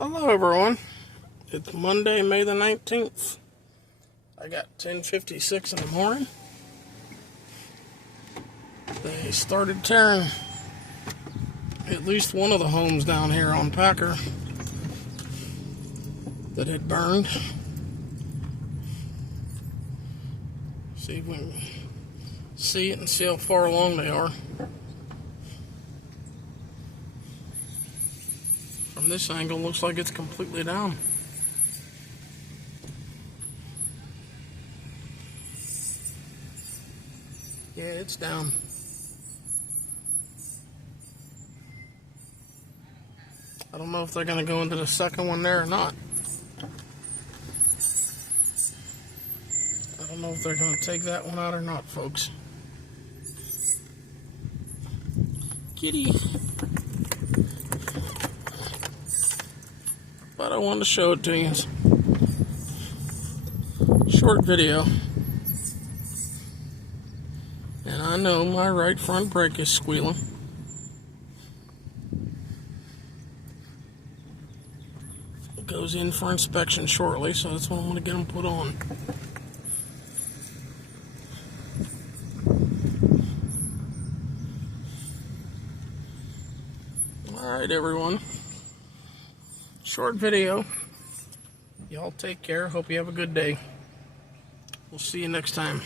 Hello everyone, it's Monday, May the 19th. I got 10:56 in the morning. They started tearing at least one of the homes down here on Packer that had burned. See if we can see it and see how far along they are. From this angle, looks like it's completely down. Yeah, it's down. I don't know if they're going to go into the second one there or not. I don't know if they're going to take that one out or not, folks. Kitty. But I wanted to show it to you. Short video. And I know my right front brake is squealing. It goes in for inspection shortly, so that's what I'm going to get them put on. Alright everyone. Short video. Y'all take care. Hope you have a good day. We'll see you next time.